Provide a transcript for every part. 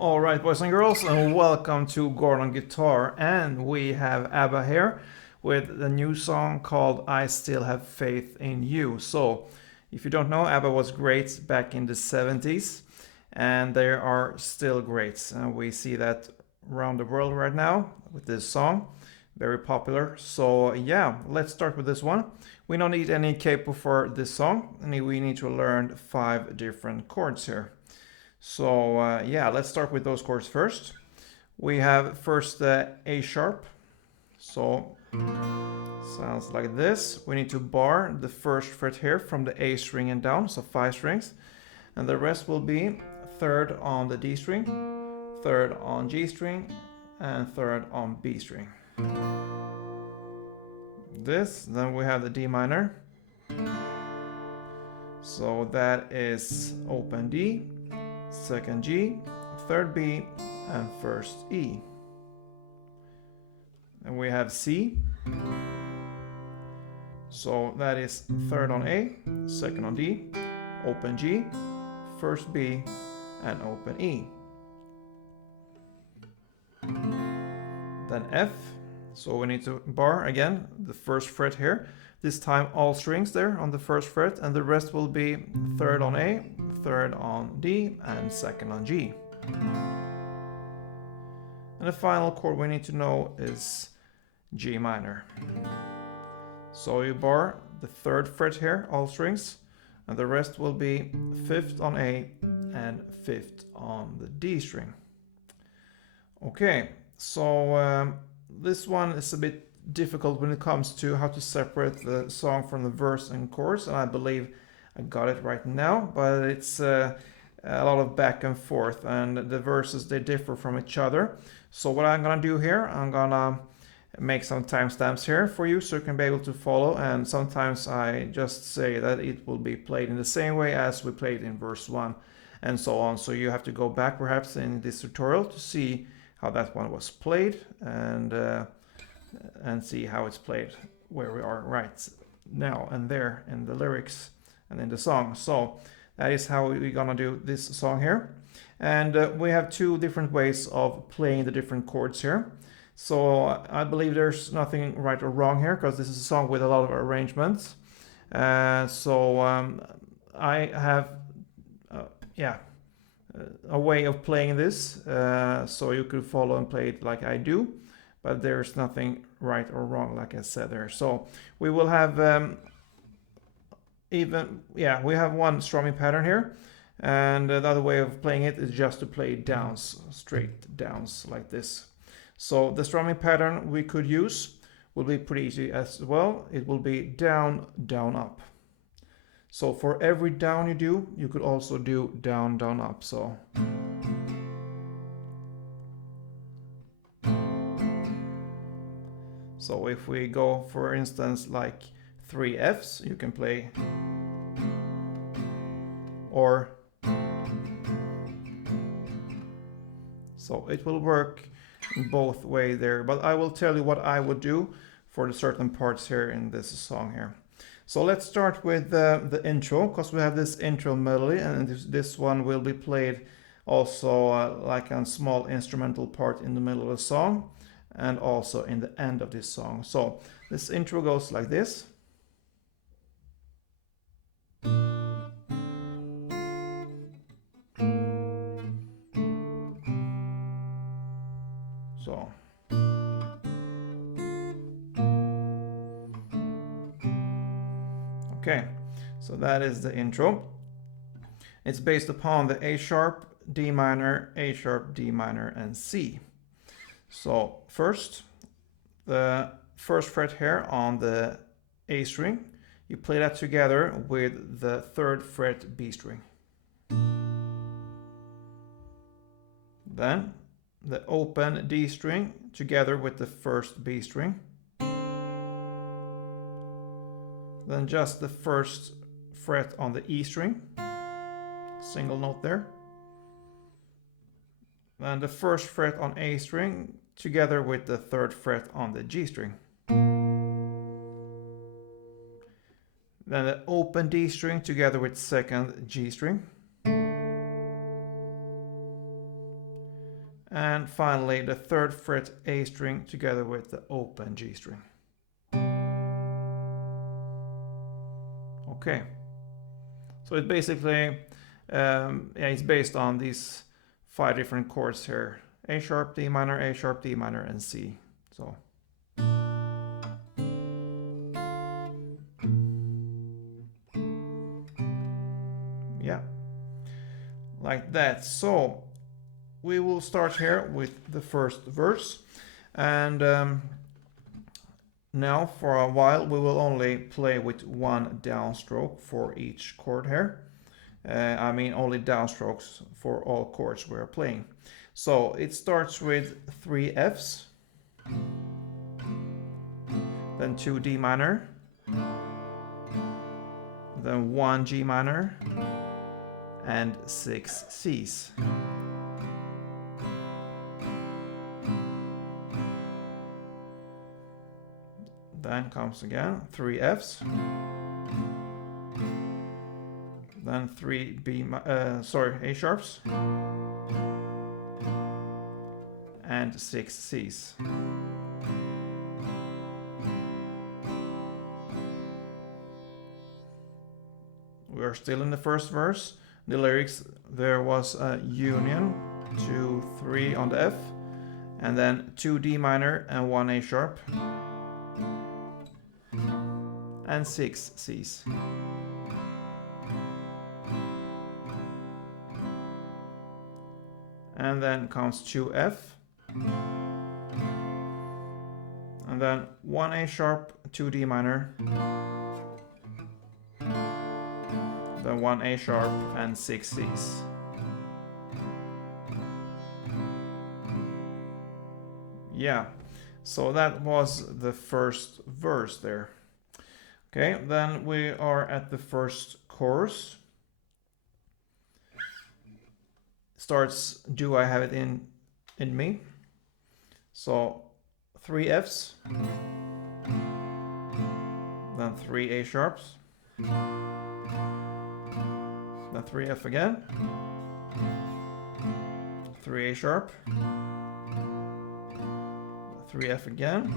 Alright, boys and girls, and welcome to Gordon Guitar. And we have ABBA here with the new song called I Still Have Faith in You. So, if you don't know, ABBA was great back in the 70s, and they are still great. And we see that around the world right now with this song. Very popular. So, yeah, let's start with this one. We don't need any capo for this song, and we need to learn 5 different chords here. So yeah, let's start with those chords first. We have first the A sharp. So sounds like this. We need to bar the first fret here from the A string and down, so 5 strings. And the rest will be 3rd on the D string, 3rd on G string, and 3rd on B string. Then we have the D minor. So that is open D, 2nd G, 3rd B, and 1st E. And we have C. So that is 3rd on A, 2nd on D, open G, 1st B, and open E. Then F. So we need to bar again the 1st fret here. This time all strings there on the 1st fret, and the rest will be 3rd on A, 3rd on D, and 2nd on G. And the final chord we need to know is G minor. So you bar the 3rd fret here, all strings, and the rest will be 5th on A and 5th on the D string. Okay, so this one is a bit difficult when it comes to how to separate the song from the verse and chorus, and I believe I got it right now, but it's a lot of back and forth, and the verses, they differ from each other. So what I'm gonna do here, I'm gonna make some timestamps here for you so you can be able to follow, and sometimes I just say that it will be played in the same way as we played in verse 1 and so on. So you have to go back perhaps in this tutorial to see how that one was played, and see how it's played where we are right now and there in the lyrics and in the song. So that is how we're gonna do this song here. And we have 2 different ways of playing the different chords here. So I believe there's nothing right or wrong here, because this is a song with a lot of arrangements. I have a way of playing this, so you could follow and play it like I do, but there's nothing right or wrong, like I said there. So we will have we have one strumming pattern here, and the other way of playing it is just to play downs, straight downs like this. So the strumming pattern we could use will be pretty easy as well. It will be down, down, up. So for every down you do, you could also do down, down, up. So if we go, for instance, like 3 Fs, you can play, or so it will work in both ways there. But I will tell you what I would do for the certain parts here in this song here. So let's start with the intro, because we have this intro melody, and this one will be played also like a small instrumental part in the middle of the song, and also in the end of this song. So this intro goes like this. So okay, so that is the intro. It's based upon the A sharp, D minor, A sharp, D minor, and C. So first, the 1st fret here on the A string, you play that together with the 3rd fret B string. Then the open D string together with the 1st B string. Then just the 1st fret on the E string, single note there. Then the 1st fret on A string together with the 3rd fret on the G string. Then the open D string together with 2nd G string. And finally the 3rd fret A string together with the open G string. Okay, so it basically it's based on these 5 different chords here: A sharp, D minor, A sharp, D minor, and C. So yeah, like that. So we will start here with the first verse, and now for a while we will only play with 1 downstroke for each chord here. I mean only downstrokes for all chords we are playing. So it starts with 3 Fs, then 2 D minor, then 1 G minor, and 6 Cs. Then comes again 3 Fs, then 3 A sharps, and 6 Cs. We are still in the first verse. The lyrics, there was a union, 2, 3 on the F, and then 2 D minor and 1 A sharp, and 6 Cs. And then comes 2 F, and then 1 A sharp, 2 D minor, then 1 A sharp and 6 Cs. Yeah, so that was the first verse there. Okay, then we are at the first chorus. Starts, do I have it in me? So 3 Fs, then 3 A sharps, then 3 F again, 3 A sharp, 3 F again,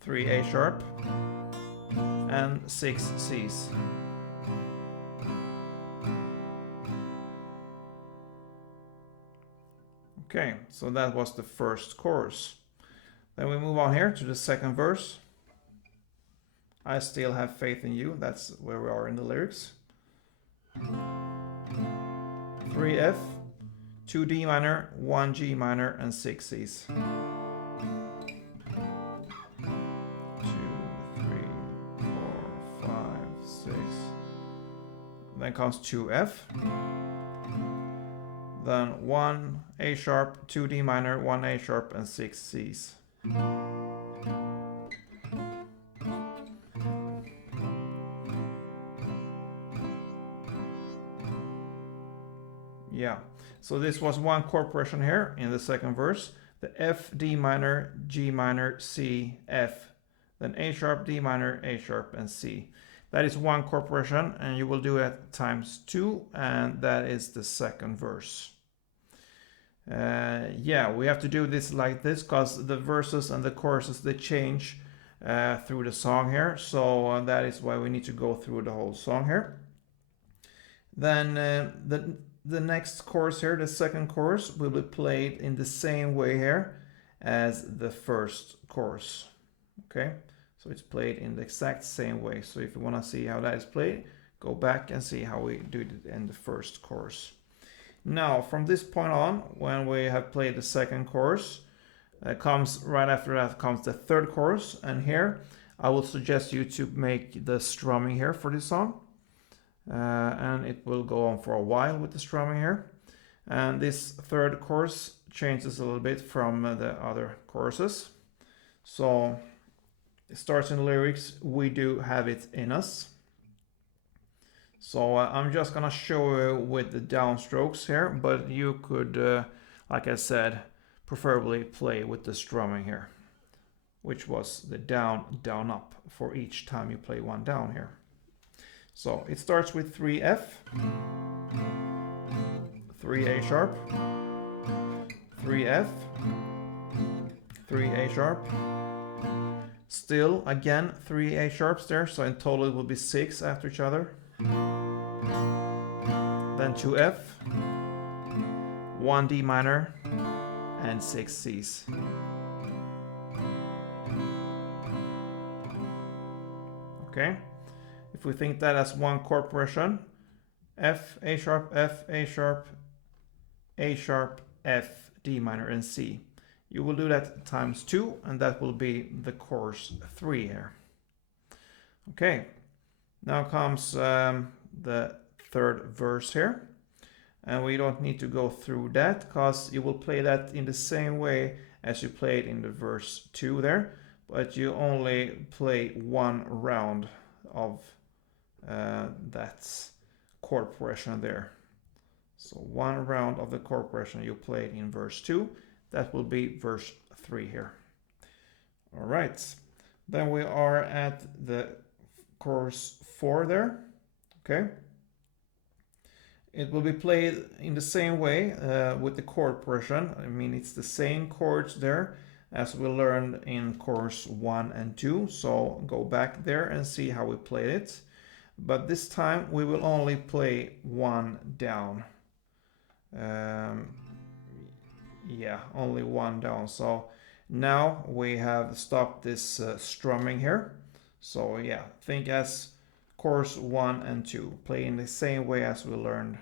3 A sharp, and 6 Cs. Okay, so that was the first chorus. Then we move on here to the second verse. I still have faith in you. That's where we are in the lyrics. 3 F, 2 D minor, 1 G minor, and 6 Cs. 2, 3, 4, 5, 6. Then comes 2 F. Then 1 A sharp, 2 D minor, 1 A sharp, and 6 Cs. Yeah, so this was one chord progression here in the second verse. The F, D minor, G minor, C, F. Then A sharp, D minor, A sharp, and C. That is one chord progression, and you will do it times 2, and that is the second verse. Yeah, we have to do this like this because the verses and the choruses, they change through the song here, so that is why we need to go through the whole song here. Then the next chorus here, the second chorus, will be played in the same way here as the first chorus. Okay, so it's played in the exact same way. So if you want to see how that is played, go back and see how we did it in the first chorus. Now, from this point on, when we have played the second chorus, comes right after that comes the third chorus, and here I will suggest you to make the strumming here for this song. And it will go on for a while with the strumming here. And this third chorus changes a little bit from the other choruses. So it starts in the lyrics, we do have it in us. So I'm just gonna show you with the downstrokes here, but you could, like I said, preferably play with the strumming here, which was the down, down, up for each time you play one down here. So it starts with 3 F, 3 A sharp, 3 F, 3 A sharp, still again 3 A sharps there, so in total it will be 6 after each other, then 2 F, 1 D minor, and 6 C's. Okay, if we think that as one chord progression, F, A sharp, F, A sharp, A sharp, F, D minor, and C. You will do that times 2, and that will be the chorus 3 here. Okay, now comes the third verse here. And we don't need to go through that, because you will play that in the same way as you played in the verse 2 there. But you only play one round of that chord progression there. So one round of the chord progression you played in verse 2, that will be verse 3 here. All right, then we are at the chorus 4 there. Okay, it will be played in the same way with the chord progression. I mean, it's the same chords there as we learned in chorus 1 and 2. So go back there and see how we played it. But this time we will only play one down. Yeah, only one down. So now we have stopped this strumming here. So yeah, think as chorus 1 and 2, play in the same way as we learned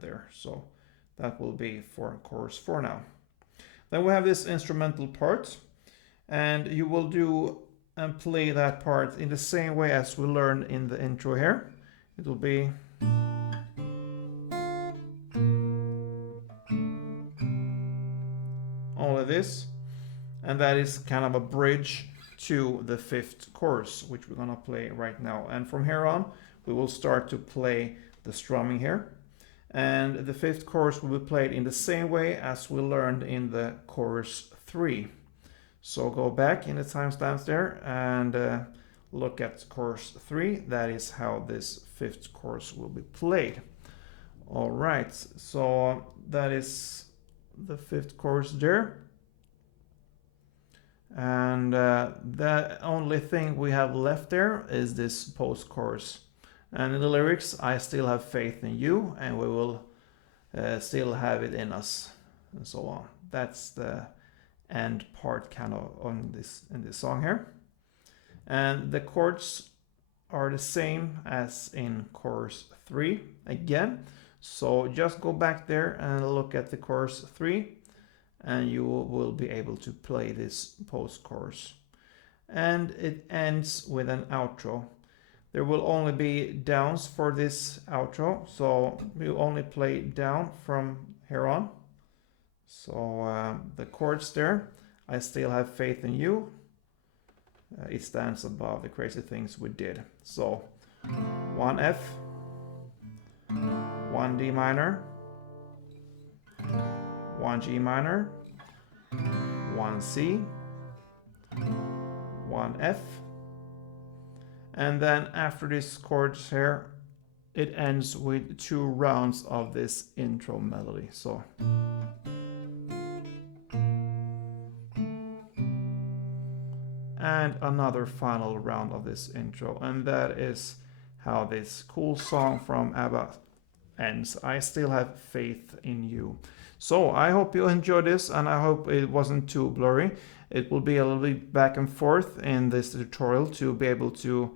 there. So that will be for chorus 4 now. Then we have this instrumental part, and you will do and play that part in the same way as we learned in the intro here. It will be only this, and that is kind of a bridge to the 5th chorus, which we're gonna play right now. And from here on, we will start to play the strumming here. And the 5th chorus will be played in the same way as we learned in the chorus 3. So go back in the timestamps there and look at chorus 3. That is how this 5th chorus will be played. All right, so that is the 5th chorus there. And the only thing we have left there is this post-chorus. And in the lyrics, I still have faith in you, and we will still have it in us, and so on. That's the end part kind of on in this song here. And the chords are the same as in chorus 3 again. So just go back there and look at the chorus 3, and you will be able to play this post-chorus. And it ends with an outro. There will only be downs for this outro, so we'll only play down from here on. So the chords there, I still have faith in you. It stands above the crazy things we did. So 1 F, 1 D minor, 1 G minor, 1 C, 1 F, and then after this chords here, it ends with 2 rounds of this intro melody. So and another final round of this intro, and that is how this cool song from ABBA ends. I still have faith in you. So I hope you enjoyed this, and I hope it wasn't too blurry. It will be a little bit back and forth in this tutorial to be able to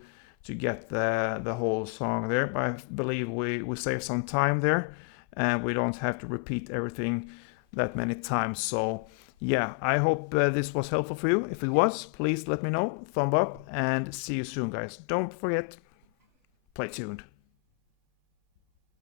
get the whole song there, but I believe we save some time there, and we don't have to repeat everything that many times. So yeah, I hope this was helpful for you. If it was, please let me know, thumb up, and see you soon, guys. Don't forget, play tuned.